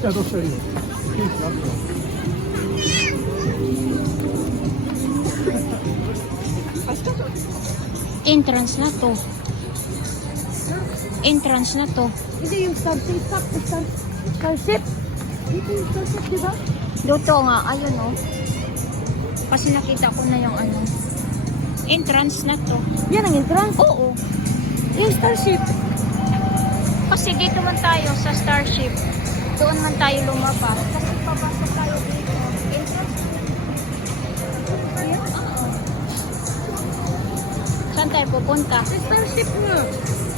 ちはどうしたらいいよ。ケーキあるよ。Entrance na to. Entrance na to. Hindi yung Starship. Dito yung Starship, di ba? Luto nga, ayun oh. Kasi nakita ko na yung ano. Entrance na to. Yan ang entrance. Oo. Yung Starship. Kasi dito man tayo sa Starship. Doon man tayo lumabas. Kasi papasok tayo dito. Entrance. Saan tayo pupunta? Sa Starship nga.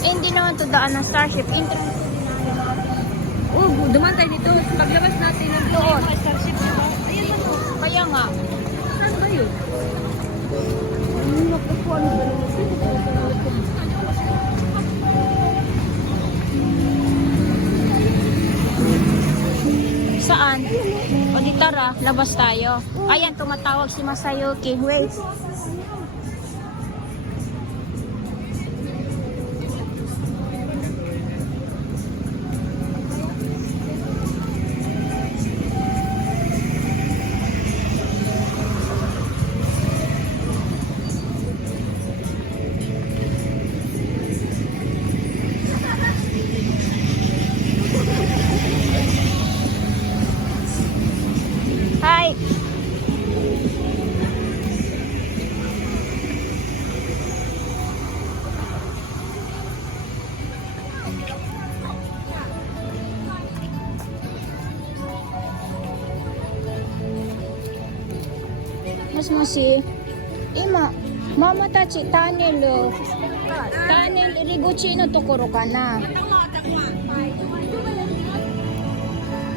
Eh, hindi naman to daan ng Starship. Entrance to din natin. Oh, duman tayo dito. Paglabas natin ng Doon. Starship, di ba? Ayan na to. Kaya nga. Saan ba yun? Nakukuha na ba naman? Saan? O di tara, labas tayo. Ayan, tumatawag si Masayuki. Wait. Hi. Mosmoshi. Ima, mama tachi tunnel入り口のところかな。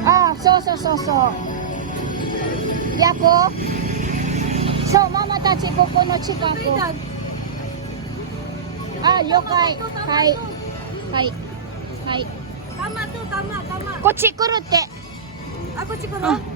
あ、そうそうそうそう。やこそう、ママたちここの近く。あ、了解。はい。はい。はい。Tama to, tama. こっち来るって。Ako, chiko Ah. na.